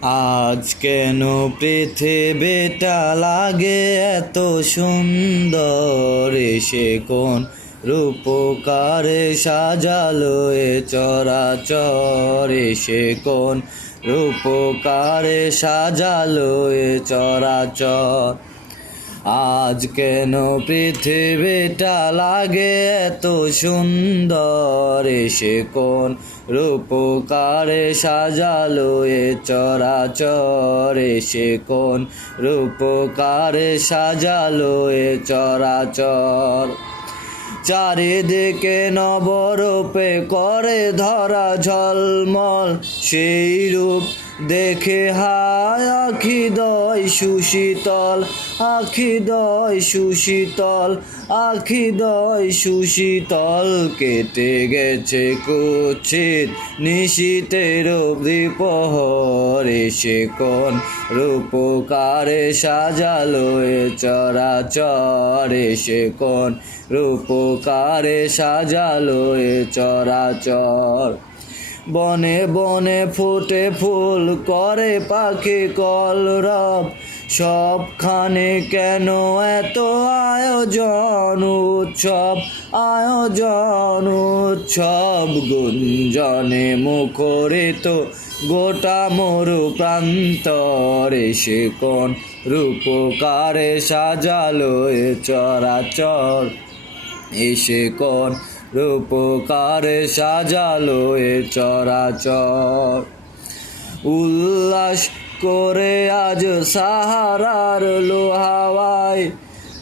আজ কেন পৃথিবীটা লাগে এত সুন্দর, এসে কোন রূপকারে সাজালো এ চরাচর, এসে কোন রূপকারে সাজালো এ চরাচর। আজ কেন পৃথিবীটা লাগে এত সুন্দর, এসে কোন রূপকারে সাজালো এ চরাচর, এসে কোন রূপকারে সাজালো এ চরাচর। চারিদিকে নবরূপে করে ধরা ঝলমল, সেই রূপ দেখে হায় আখি দয় সুশীতল, আখি দয় সুশীতল, আখি দয় সুশীতল। কেটে গেছে কুৎসিত নিশীথের দ্বিপ্রহর, এসে কোন রূপকারে সাজালো এ চরাচর, এসে কোন রূপকারে সাজালো এ চরাচর। বনে বনে ফুটে ফুল করে পাখি কলরব, সবখানে কেন এত আয়োজন উৎসব, আয়োজন উৎসব। গুঞ্জনে মুখরিত গোটা মরু প্রান্তর, এসে কোন রূপকারে সাজালো এ চরাচর, এসে কোন রূপকারে সাজালো এ চরাচর। উল্লাস করে আজ সাহারার লোহাওয়ায়,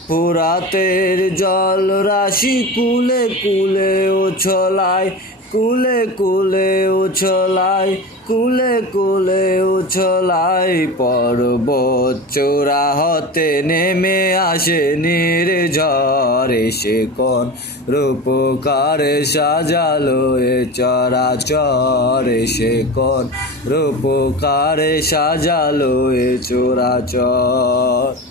ফুরাতের জল রাশি কুলে কুলে উছলায়, কুলে কুলে উছলায়, কুলে কুলে উছলায়। পর্বত চূড়া হতে নেমে আসে নির্ঝর, এসে কোন রূপকারে সাজালো এ চরাচর, এসে কোন রূপকারে সাজালো এ চরাচর।